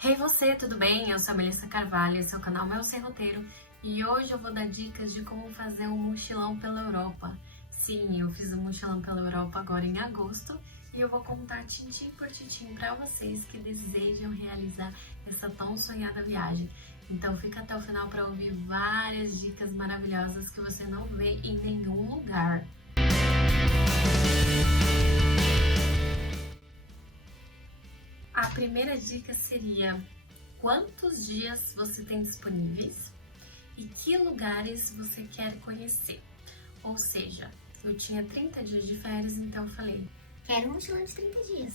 Hey você, tudo bem? Eu sou a Melissa Carvalho, esse é o canal Meu Sem Roteiro e hoje eu vou dar dicas de como fazer um mochilão pela Europa. Sim, eu fiz um mochilão pela Europa agora em agosto e eu vou contar tintim por tintim para vocês que desejam realizar essa tão sonhada viagem. Então fica até o final para ouvir várias dicas maravilhosas que você não vê em nenhum lugar. A primeira dica seria: quantos dias você tem disponíveis e que lugares você quer conhecer. Ou seja, eu tinha 30 dias de férias, então eu falei, quero um mochilão de 30 dias.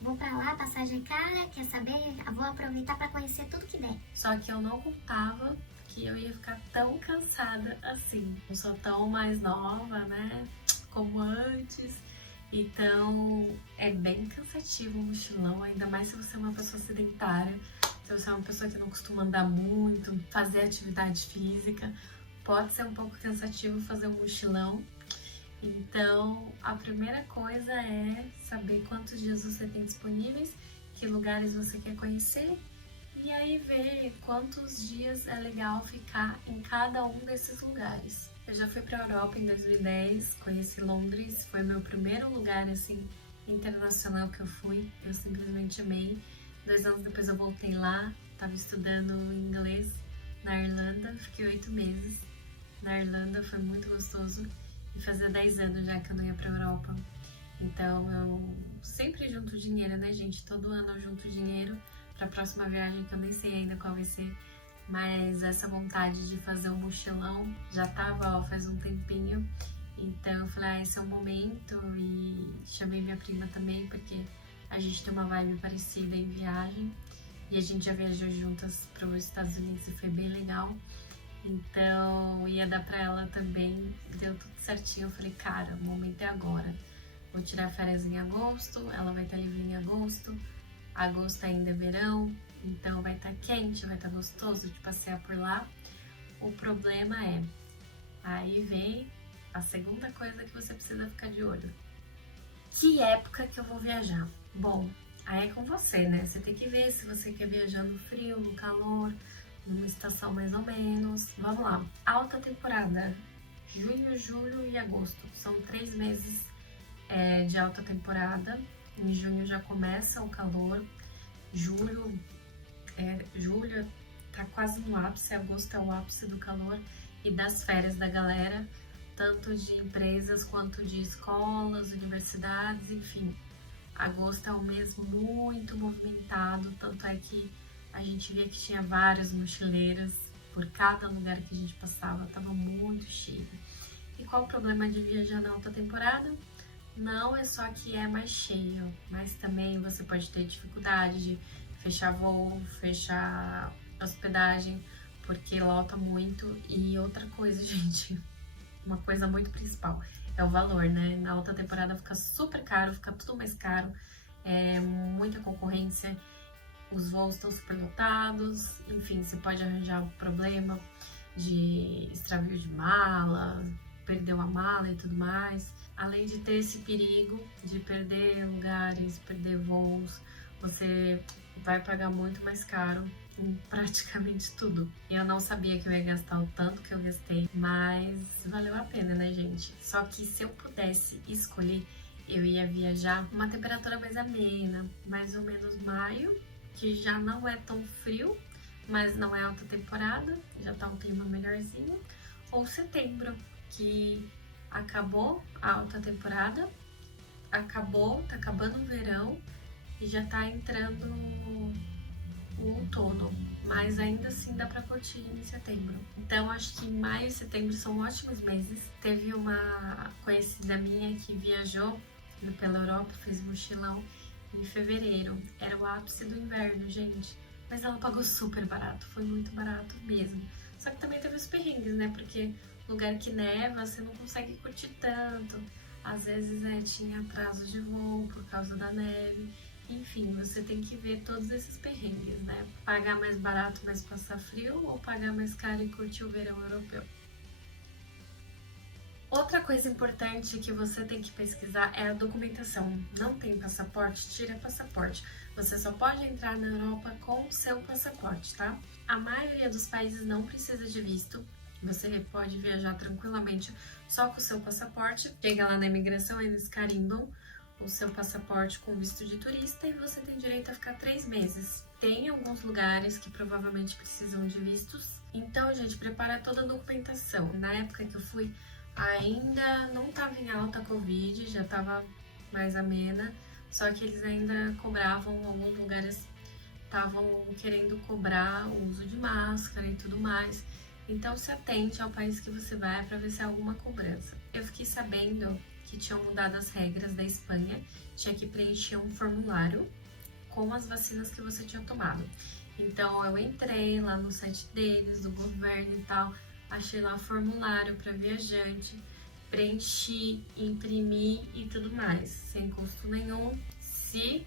Vou pra lá, passagem cara, quer saber? Vou aproveitar pra conhecer tudo que der. Só que eu não contava que eu ia ficar tão cansada assim. Não sou tão mais nova, né? Como antes. Então é bem cansativo o mochilão, ainda mais se você é uma pessoa sedentária, se você é uma pessoa que não costuma andar muito, fazer atividade física, pode ser um pouco cansativo fazer um mochilão. Então a primeira coisa é saber quantos dias você tem disponíveis, que lugares você quer conhecer e aí ver quantos dias é legal ficar em cada um desses lugares. Eu já fui para a Europa em 2010, conheci Londres, foi meu primeiro lugar assim internacional que eu fui, eu simplesmente amei. 2 anos depois eu voltei lá, estava estudando inglês na Irlanda, fiquei 8 meses na Irlanda, foi muito gostoso e fazia 10 anos já que eu não ia para a Europa. Então eu sempre junto dinheiro, né, gente? Todo ano eu junto dinheiro para a próxima viagem, que eu nem sei ainda qual vai ser, mas essa vontade de fazer um mochilão já tava, ó, faz um tempinho. Então eu falei, esse é o momento, e chamei minha prima também, porque a gente tem uma vibe parecida em viagem, e a gente já viajou juntas para os Estados Unidos e foi bem legal. Então ia dar pra ela também, deu tudo certinho. Eu falei, cara, o momento é agora. Vou tirar férias em agosto, ela vai estar livre em agosto. Agosto ainda é verão, então vai estar quente, vai estar gostoso de passear por lá. O problema é, aí vem a segunda coisa que você precisa ficar de olho. Que época que eu vou viajar? Bom, aí é com você, né? Você tem que ver se você quer viajar no frio, no calor, numa estação mais ou menos. Vamos lá. Alta temporada, junho, julho e agosto. São 3 meses de alta temporada. Em junho já começa o calor. Julho tá quase no ápice. Agosto é o ápice do calor e das férias da galera, tanto de empresas quanto de escolas, universidades, enfim. Agosto é um mês muito movimentado, tanto é que a gente via que tinha várias mochileiras por cada lugar que a gente passava, estava muito cheio. E qual o problema de viajar na alta temporada? Não é só que é mais cheio, mas também você pode ter dificuldade de fechar voo, fechar hospedagem, porque lota muito. E outra coisa, gente, uma coisa muito principal é o valor, né? Na alta temporada fica super caro, fica tudo mais caro, é muita concorrência, os voos estão super lotados, enfim, você pode arranjar um problema de extravio de mala, perdeu a mala e tudo mais. Além de ter esse perigo de perder lugares, perder voos, você vai pagar muito mais caro em praticamente tudo. Eu não sabia que eu ia gastar o tanto que eu gastei, mas valeu a pena, né, gente? Só que se eu pudesse escolher, eu ia viajar uma temperatura mais amena, mais ou menos maio, que já não é tão frio, mas não é alta temporada, já tá um clima melhorzinho, ou setembro, que acabou a alta temporada, tá acabando o verão e já tá entrando o outono, mas ainda assim dá pra curtir em setembro. Então acho que maio e setembro são ótimos meses. Teve uma conhecida minha que viajou pela Europa, fez mochilão em fevereiro. Era o ápice do inverno, gente. Mas ela pagou super barato, foi muito barato mesmo. Só que também teve os perrengues, né? Porque lugar que neva, você não consegue curtir tanto. Às vezes, né, tinha atraso de voo por causa da neve. Enfim, você tem que ver todos esses perrengues, né? Pagar mais barato, mas passar frio, ou pagar mais caro e curtir o verão europeu. Outra coisa importante que você tem que pesquisar é a documentação. Não tem passaporte? Tira passaporte. Você só pode entrar na Europa com o seu passaporte, tá? A maioria dos países não precisa de visto. Você pode viajar tranquilamente só com o seu passaporte. Chega lá na imigração, eles carimbam o seu passaporte com visto de turista e você tem direito a ficar 3 meses. Tem alguns lugares que provavelmente precisam de vistos. Então, gente, prepara toda a documentação. Na época que eu fui, ainda não estava em alta a Covid, já estava mais amena. Só que eles ainda cobravam, alguns lugares estavam querendo cobrar o uso de máscara e tudo mais. Então se atente ao país que você vai para ver se há alguma cobrança. Eu fiquei sabendo que tinham mudado as regras da Espanha, tinha que preencher um formulário com as vacinas que você tinha tomado. Então eu entrei lá no site deles, do governo e tal, achei lá o formulário para viajante, preenchi, imprimi e tudo mais, sem custo nenhum. Se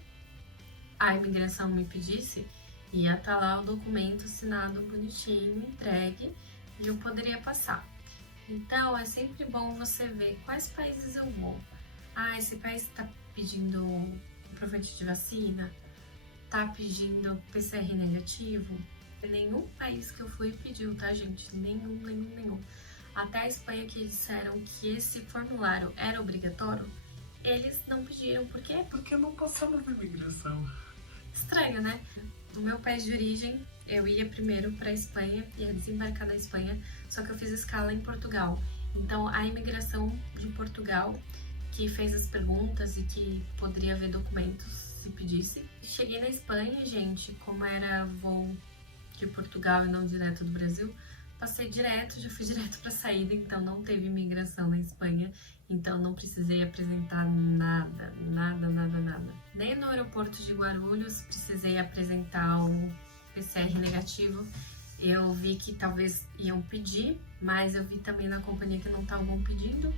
a imigração me pedisse, ia estar lá o documento assinado bonitinho, entregue, e eu poderia passar. Então é sempre bom você ver quais países eu vou. Ah, esse país está pedindo comprovante de vacina, está pedindo PCR negativo. Nenhum país que eu fui pediu, tá, gente? Nenhum. Até a Espanha, que disseram que esse formulário era obrigatório, eles não pediram. Por quê? Porque não passamos na imigração. Estranho, né? No meu país de origem, eu ia primeiro para a Espanha, ia desembarcar na Espanha, só que eu fiz escala em Portugal. Então, a imigração de Portugal, que fez as perguntas e que poderia haver documentos se pedisse. Cheguei na Espanha, gente, como era voo de Portugal e não direto do Brasil, passei direto, já fui direto para a saída, então não teve imigração na Espanha, então não precisei apresentar nada. Nem no aeroporto de Guarulhos precisei apresentar o PCR negativo. Eu vi que talvez iam pedir, mas eu vi também na companhia que não estavam pedindo,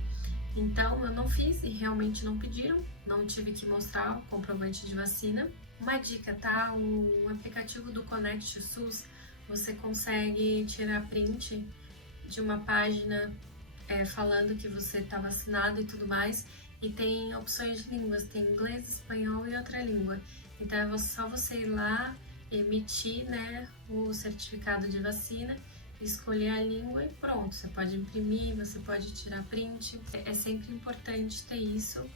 então eu não fiz e realmente não pediram, não tive que mostrar o comprovante de vacina. Uma dica, tá? O aplicativo do Conect SUS, você consegue tirar print de uma página falando que você está vacinado e tudo mais, e tem opções de línguas, tem inglês, espanhol e outra língua. Então é só você ir lá, emitir, né, o certificado de vacina, escolher a língua e pronto, você pode imprimir, você pode tirar print. É sempre importante ter isso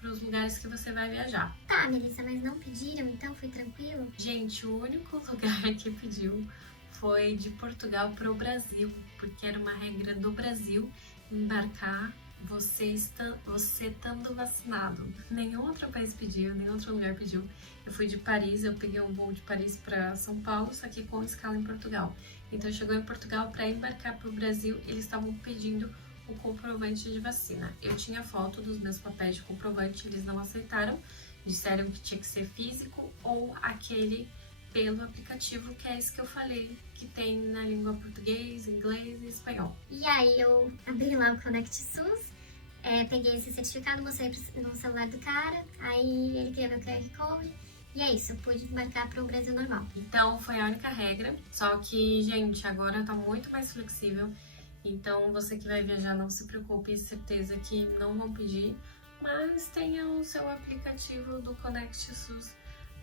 para os lugares que você vai viajar. Tá, Melissa, mas não pediram, então foi tranquilo? Gente, o único lugar que pediu foi de Portugal para o Brasil, porque era uma regra do Brasil embarcar você estando vacinado. Nenhum outro país pediu, nenhum outro lugar pediu. Eu fui de Paris, eu peguei um voo de Paris para São Paulo, só que com escala em Portugal. Então chegou em Portugal, para embarcar para o Brasil, eles estavam pedindo o comprovante de vacina. Eu tinha foto dos meus papéis de comprovante, eles não aceitaram, disseram que tinha que ser físico ou aquele pelo aplicativo, que é esse que eu falei, que tem na língua português, inglês e espanhol. E aí eu abri lá o Conect SUS, peguei esse certificado, mostrei no celular do cara, aí ele queria ver o QR Code, e é isso, eu pude embarcar para o Brasil normal. Então foi a única regra, só que, gente, agora tá muito mais flexível, então você que vai viajar não se preocupe, certeza que não vão pedir, mas tenha o seu aplicativo do Conect SUS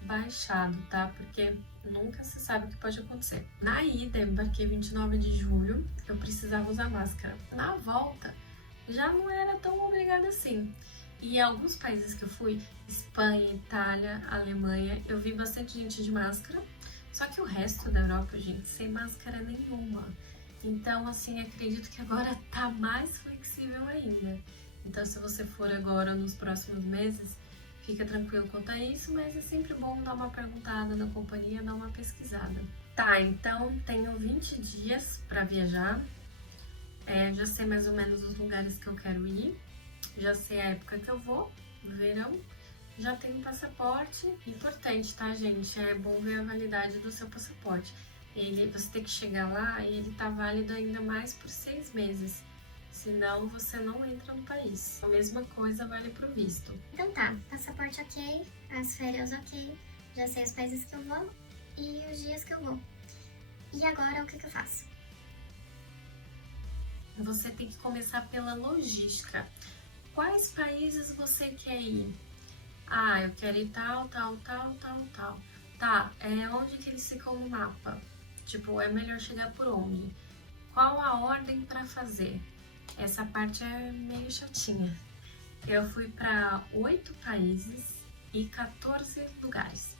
baixado, tá? Porque nunca se sabe o que pode acontecer. Na ida, eu embarquei 29 de julho, eu precisava usar máscara. Na volta, já não era tão obrigada assim. E em alguns países que eu fui, Espanha, Itália, Alemanha, eu vi bastante gente de máscara, só que o resto da Europa, gente, sem máscara nenhuma. Então, assim, acredito que agora tá mais flexível ainda. Então, se você for agora nos próximos meses, fica tranquilo quanto a isso, mas é sempre bom dar uma perguntada na companhia, dar uma pesquisada. Tá, então tenho 20 dias para viajar, já sei mais ou menos os lugares que eu quero ir, já sei a época que eu vou, verão, já tenho passaporte. Importante, tá, gente? É bom ver a validade do seu passaporte. Você tem que chegar lá e ele tá válido ainda mais por 6 meses. Senão você não entra no país. A mesma coisa vale pro visto. Então tá, passaporte ok, as férias ok, já sei os países que eu vou e os dias que eu vou. E agora o que eu faço? Você tem que começar pela logística. Quais países você quer ir? Ah, eu quero ir tal, tal, tal, tal, tal. Tá, onde que eles ficam no mapa? Tipo, é melhor chegar por onde? Qual a ordem para fazer? Essa parte é meio chatinha. Eu fui para 8 países e 14 lugares.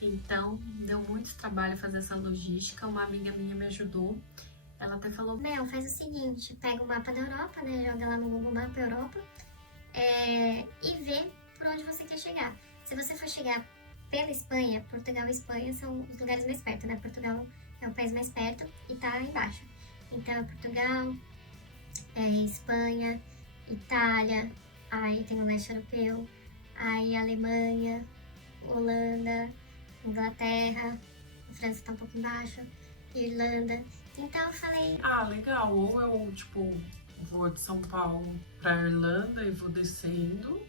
Então, deu muito trabalho fazer essa logística. Uma amiga minha me ajudou. Ela até falou: Mel, faz o seguinte, pega o mapa da Europa, né? Joga lá no Google Mapa Europa e vê por onde você quer chegar. Se você for chegar pela Espanha, Portugal e Espanha são os lugares mais perto, né? Portugal é o país mais perto e tá embaixo. Então é Portugal, Espanha, Itália, aí tem o leste europeu, aí Alemanha, Holanda, Inglaterra, a França tá um pouco embaixo, Irlanda. Então eu falei, Ah, legal. Ou eu, tipo, vou de São Paulo pra Irlanda e vou descendo,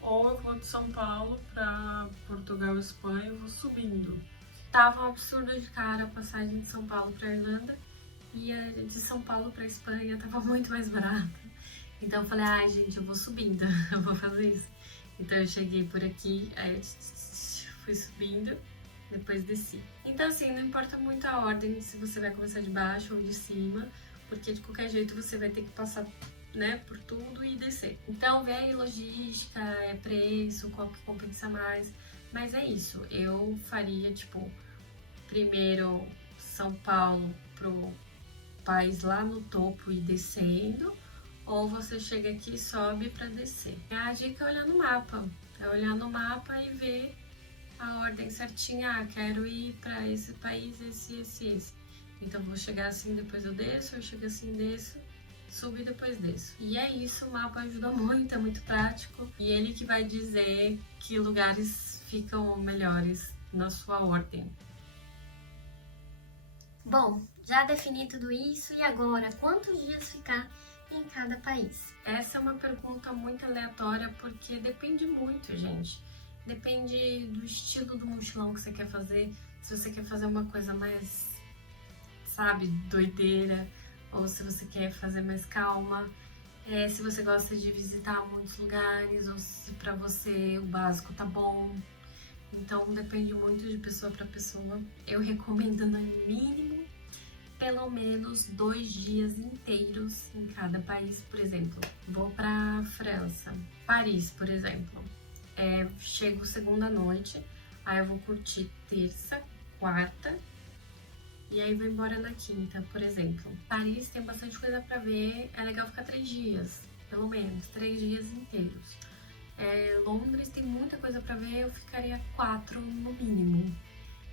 ou eu vou de São Paulo pra Portugal e Espanha e vou subindo. tava um absurdo de cara a passagem de São Paulo para Irlanda e a de São Paulo para Espanha tava muito mais barata. Então eu falei: ai, gente, eu vou subindo, eu vou fazer isso. Então eu cheguei por aqui, aí eu fui subindo, depois desci. Então assim, não importa muito a ordem, se você vai começar de baixo ou de cima, porque de qualquer jeito você vai ter que passar, né, por tudo e descer. Então vê aí logística, preço, qual que compensa mais. Mas é isso, eu faria tipo, primeiro São Paulo pro país lá no topo e descendo, ou você chega aqui e sobe para descer. A dica é olhar no mapa, e ver a ordem certinha. Ah, quero ir para esse país, esse. Então vou chegar assim, depois eu desço, eu chego assim, desço, subo e depois desço. E é isso, o mapa ajuda muito, é muito prático. E ele que vai dizer que lugares ficam melhores na sua ordem. bom, já defini tudo isso e agora, quantos dias ficar em cada país? Essa é uma pergunta muito aleatória porque depende muito, gente. Depende do estilo do mochilão que você quer fazer. Se você quer fazer uma coisa mais, sabe, doideira, ou se você quer fazer mais calma. Se você gosta de visitar muitos lugares, ou se pra você o básico tá bom. Então depende muito de pessoa para pessoa. Eu recomendo no mínimo pelo menos 2 dias inteiros em cada país. Por exemplo, vou para França, Paris, por exemplo. Chego segunda noite, aí eu vou curtir terça, quarta e aí vou embora na quinta, por exemplo. Paris tem bastante coisa para ver, é legal ficar 3 dias, pelo menos 3 dias inteiros. Londres tem muita coisa para ver, eu ficaria 4 no mínimo.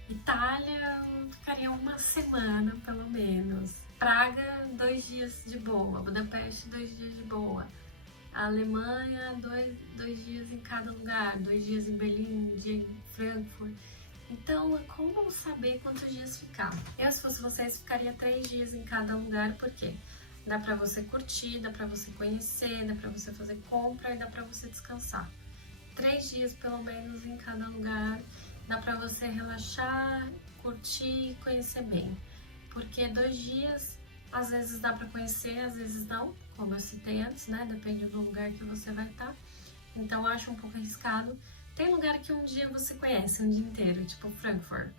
Itália, eu ficaria uma semana, pelo menos. Praga, 2 dias de boa. Budapeste, 2 dias de boa. A Alemanha, 2 dias em cada lugar. 2 dias em Berlim, 1 dia em Frankfurt. Então, como saber quantos dias ficar? Eu, se fosse vocês, ficaria 3 dias em cada lugar, porque dá pra você curtir, dá pra você conhecer, dá pra você fazer compra e dá pra você descansar. 3 dias, pelo menos, em cada lugar. Dá pra você relaxar, curtir e conhecer bem. Porque 2 dias, às vezes dá pra conhecer, às vezes não. Como eu citei antes, né? Depende do lugar que você vai estar. Então, eu acho um pouco arriscado. Tem lugar que um dia você conhece, um dia inteiro, tipo Frankfurt.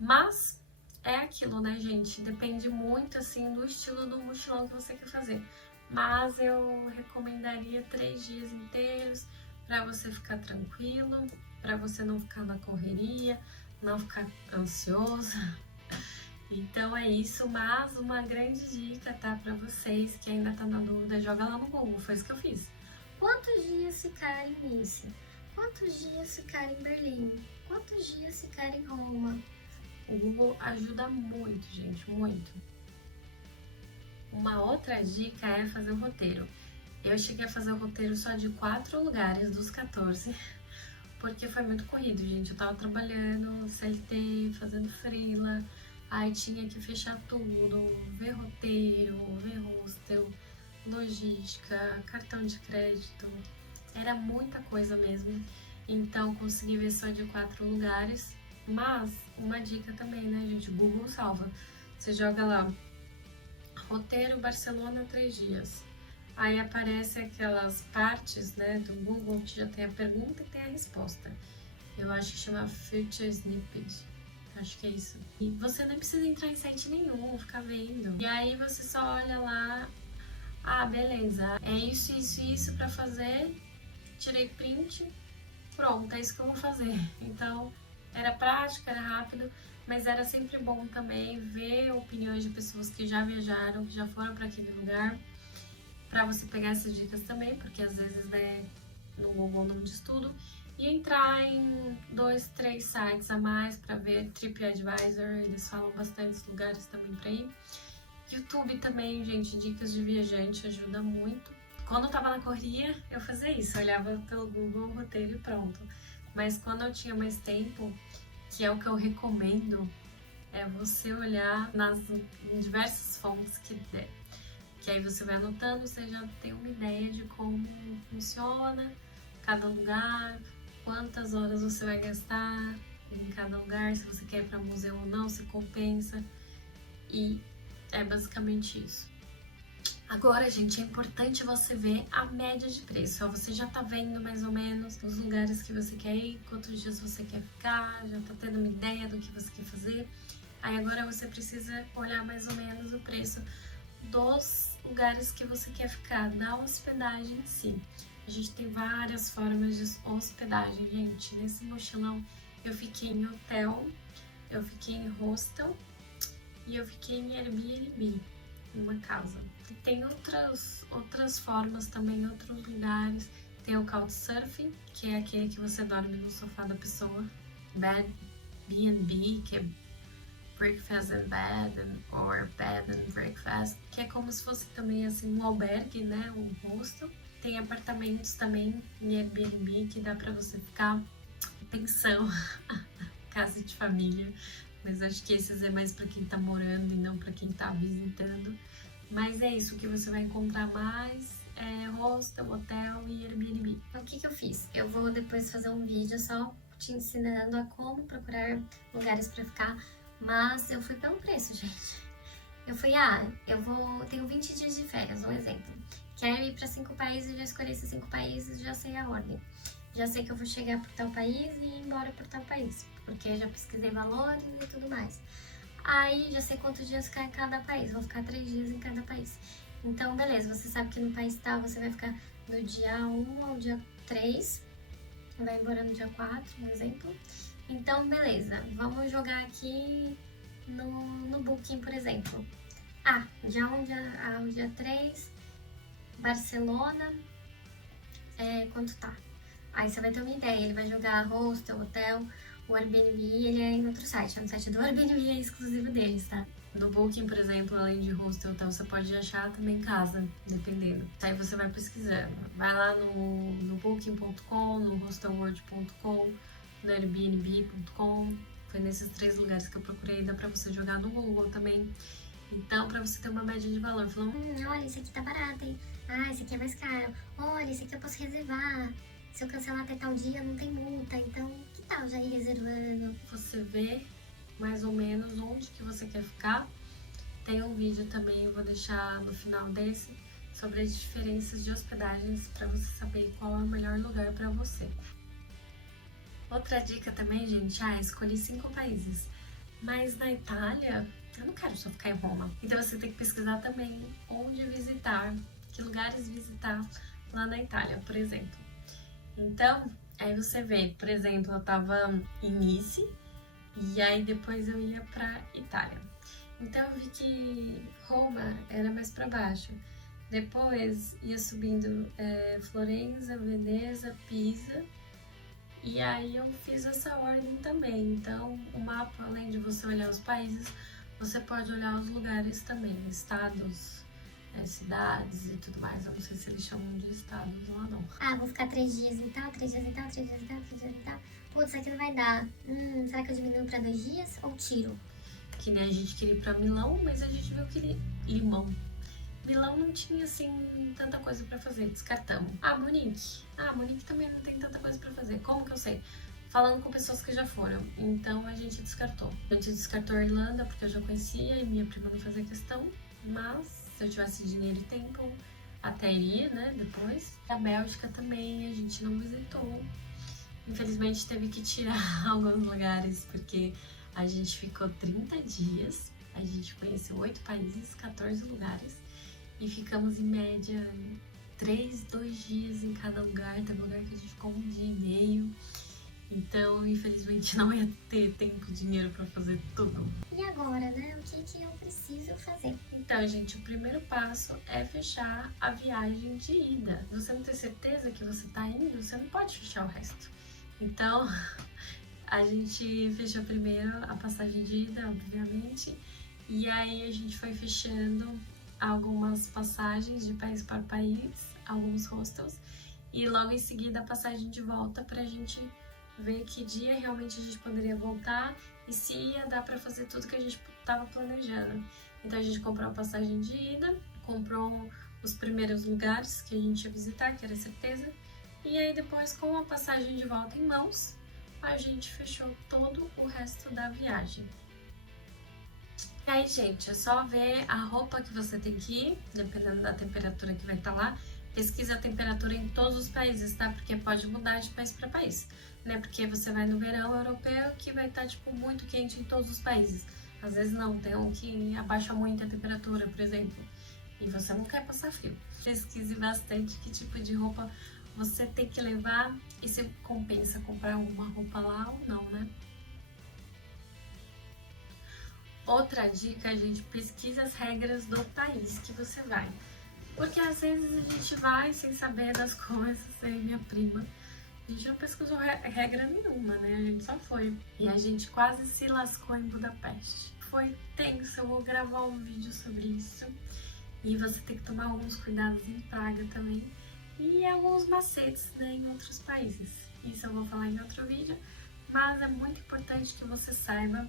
Mas é aquilo, né, gente? Depende muito, assim, do estilo do mochilão que você quer fazer. Mas eu recomendaria 3 dias inteiros pra você ficar tranquilo, para você não ficar na correria, não ficar ansiosa. Então é isso, mas uma grande dica, tá, para vocês que ainda tá na dúvida, joga lá no Google, foi isso que eu fiz. Quantos dias ficar em Nice? Quantos dias ficar em Berlim? Quantos dias ficar em Roma? O Google ajuda muito, gente, muito. Uma outra dica é fazer o roteiro. Eu cheguei a fazer o roteiro só de 4 lugares dos 14, porque foi muito corrido, gente. Eu tava trabalhando, CLT, fazendo freela, aí tinha que fechar tudo, ver roteiro, ver hostel, logística, cartão de crédito. Era muita coisa mesmo. Então consegui ver só de 4 lugares. Mas uma dica também, né, gente? Google salva. Você joga lá, roteiro Barcelona 3 dias. Aí aparece aquelas partes, né, do Google que já tem a pergunta e tem a resposta. Eu acho que chama Future Snippet. Acho que é isso. E você não precisa entrar em site nenhum, ficar vendo. E aí você só olha lá, ah, beleza, é isso pra fazer. Tirei print, pronto, é isso que eu vou fazer. Então, era prático, era rápido, mas era sempre bom também ver opiniões de pessoas que já viajaram, que já foram para aquele lugar, para você pegar essas dicas também, porque às vezes, né, no Google não diz tudo, e entrar em 2, 3 sites a mais para ver. TripAdvisor, eles falam bastante lugares também para ir. YouTube também, gente, dicas de viajante ajuda muito. Quando eu tava na correria, eu fazia isso, eu olhava pelo Google o roteiro e pronto. Mas quando eu tinha mais tempo, que é o que eu recomendo, é você olhar em diversas fontes que der. Que aí você vai anotando, você já tem uma ideia de como funciona cada lugar, quantas horas você vai gastar em cada lugar, se você quer ir para museu ou não, se compensa. E é basicamente isso. Agora, gente, é importante você ver a média de preço. Ó, você já tá vendo mais ou menos os lugares que você quer ir, quantos dias você quer ficar, já tá tendo uma ideia do que você quer fazer. Aí agora você precisa olhar mais ou menos o preço dos lugares que você quer ficar, da hospedagem em si. A gente tem várias formas de hospedagem, gente. Nesse mochilão eu fiquei em hotel, eu fiquei em hostel e eu fiquei em Airbnb, numa casa. E tem outras formas também, outros lugares. Tem o Couchsurfing, que é aquele que você dorme no sofá da pessoa. B&B, que é Breakfast and Bed, or Bed and Breakfast, que é como se fosse também assim um albergue, né, um hostel. Tem apartamentos também em Airbnb que dá pra você ficar, pensão, casa de família, mas acho que esses é mais pra quem tá morando e não pra quem tá visitando. Mas é isso que você vai encontrar mais, hostel, hotel e Airbnb. O que eu fiz? Eu vou depois fazer um vídeo só te ensinando a como procurar lugares pra ficar, mas eu fui pelo preço, gente. Eu fui, tenho 20 dias de férias, um exemplo. Quero ir para 5 países, já escolhi esses 5 países, já sei a ordem. Já sei que eu vou chegar por tal país e ir embora por tal país, porque já pesquisei valores e tudo mais. Aí já sei quantos dias ficar em cada país, vou ficar 3 dias em cada país. Então, beleza, você sabe que no país tal você vai ficar do dia 1 ao dia 3, vai embora no dia 4, por exemplo. Então, beleza, vamos jogar aqui no Booking, por exemplo. Dia 1 ao dia 3, Barcelona, quanto tá? Aí você vai ter uma ideia, ele vai jogar hostel, hotel, o Airbnb, ele é em outro site, no site do Airbnb, é exclusivo deles, tá? No Booking, por exemplo, além de hostel e hotel, você pode achar também casa, dependendo. Aí você vai pesquisando. Vai lá no booking.com, no hostelworld.com, no airbnb.com. Foi nesses 3 lugares que eu procurei. Dá pra você jogar no Google também. Então, pra você ter uma média de valor. Falou, olha, esse aqui tá barato, hein? Esse aqui é mais caro. Olha, esse aqui eu posso reservar. Se eu cancelar até tal dia, não tem multa. Então, que tal já ir reservando? Você vê mais ou menos onde que você quer ficar. Tem um vídeo também, eu vou deixar no final desse, sobre as diferenças de hospedagens para você saber qual é o melhor lugar para você. Outra dica também, gente, escolhi 5 países, mas na Itália eu não quero só ficar em Roma. Então você tem que pesquisar também onde visitar, que lugares visitar lá na Itália, por exemplo. Então, aí você vê, por exemplo, eu tava em Nice, e aí depois eu ia pra Itália. Então eu vi que Roma era mais pra baixo. Depois ia subindo Florença, Veneza, Pisa. E aí eu fiz essa ordem também. Então o mapa, além de você olhar os países, você pode olhar os lugares também, estados, cidades e tudo mais. Eu não sei se eles chamam de estados lá não. Vou ficar 3 dias em tal, 3 dias em tal, 3 dias em tal, 3 dias em tal. Putz, isso aqui não vai dar. Será que eu diminuo pra 2 dias ou tiro? Que nem a gente queria ir pra Milão, mas a gente viu que Limão. Milão não tinha, assim, tanta coisa pra fazer, descartamos. Munique. Munique também não tem tanta coisa pra fazer. Como que eu sei? Falando com pessoas que já foram. Então a gente descartou. A gente descartou a Irlanda porque eu já conhecia e minha prima não fazia questão. Mas se eu tivesse dinheiro e tempo, até iria, né, depois. A Bélgica também a gente não visitou. Infelizmente teve que tirar alguns lugares, porque a gente ficou 30 dias, a gente conheceu 8 países, 14 lugares, e ficamos em média 2 dias em cada lugar. Teve lugar que a gente ficou 1 dia e meio. Então, infelizmente, não ia ter tempo e dinheiro para fazer tudo. E agora, né? O que eu preciso fazer? Então, gente, o primeiro passo é fechar a viagem de ida. Se você não tem certeza que você tá indo, você não pode fechar o resto. Então, a gente fechou primeiro a passagem de ida, obviamente, e aí a gente foi fechando algumas passagens de país para país, alguns hostels, e logo em seguida a passagem de volta pra gente ver que dia realmente a gente poderia voltar e se ia dar para fazer tudo que a gente estava planejando. Então a gente comprou a passagem de ida, comprou os primeiros lugares que a gente ia visitar, que era certeza, e aí depois, com a passagem de volta em mãos, a gente fechou todo o resto da viagem. E aí, gente, é só ver a roupa que você tem que ir, dependendo da temperatura que vai estar lá. Pesquisa a temperatura em todos os países, tá? Porque pode mudar de país para país, né? Porque você vai no verão europeu que vai estar, tipo, muito quente em todos os países. Às vezes não, tem um que abaixa muito a temperatura, por exemplo, e você não quer passar frio. Pesquise bastante que tipo de roupa você tem que levar e se compensa comprar uma roupa lá ou não, né? Outra dica, gente, pesquisa as regras do país que você vai. Porque às vezes a gente vai sem saber das coisas, eu e minha prima. A gente não pesquisou regra nenhuma, né? A gente só foi. E a gente quase se lascou em Budapeste. Foi tenso, eu vou gravar um vídeo sobre isso. E você tem que tomar alguns cuidados em Praga também. E alguns macetes, né, em outros países. Isso eu vou falar em outro vídeo. Mas é muito importante que você saiba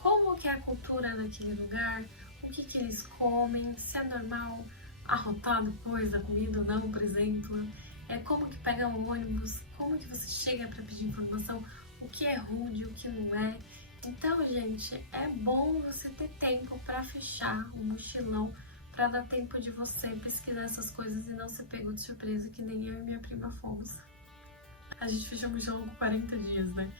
como que é a cultura daquele lugar, o que que eles comem, se é normal arrotar depois da comida ou não, por exemplo. Como que pega o ônibus, como que você chega para pedir informação, o que é rude, o que não é. Então, gente, é bom você ter tempo para fechar o mochilão, para dar tempo de você pesquisar essas coisas e não ser pego de surpresa, que nem eu e minha prima fomos. A gente fechou o mochilão com 40 dias, né?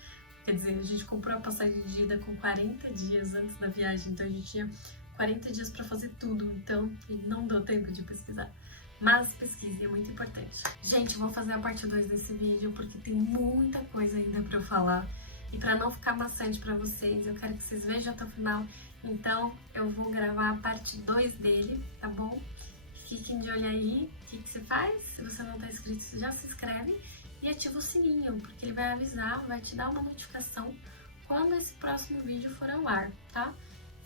Quer dizer, a gente comprou a passagem de ida com 40 dias antes da viagem, então a gente tinha 40 dias para fazer tudo, então não deu tempo de pesquisar. Mas pesquise, é muito importante. Gente, vou fazer a parte 2 desse vídeo porque tem muita coisa ainda para eu falar. E para não ficar maçante para vocês, eu quero que vocês vejam até o final. Então eu vou gravar a parte 2 dele, tá bom? Fiquem de olho aí. O que você faz? Se você não tá inscrito, você já se inscreve e ativa o sininho, porque ele vai avisar, vai te dar uma notificação quando esse próximo vídeo for ao ar, tá?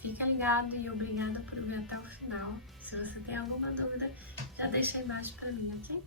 Fica ligado e obrigada por ver até o final. Se você tem alguma dúvida, já deixa aí embaixo pra mim, ok?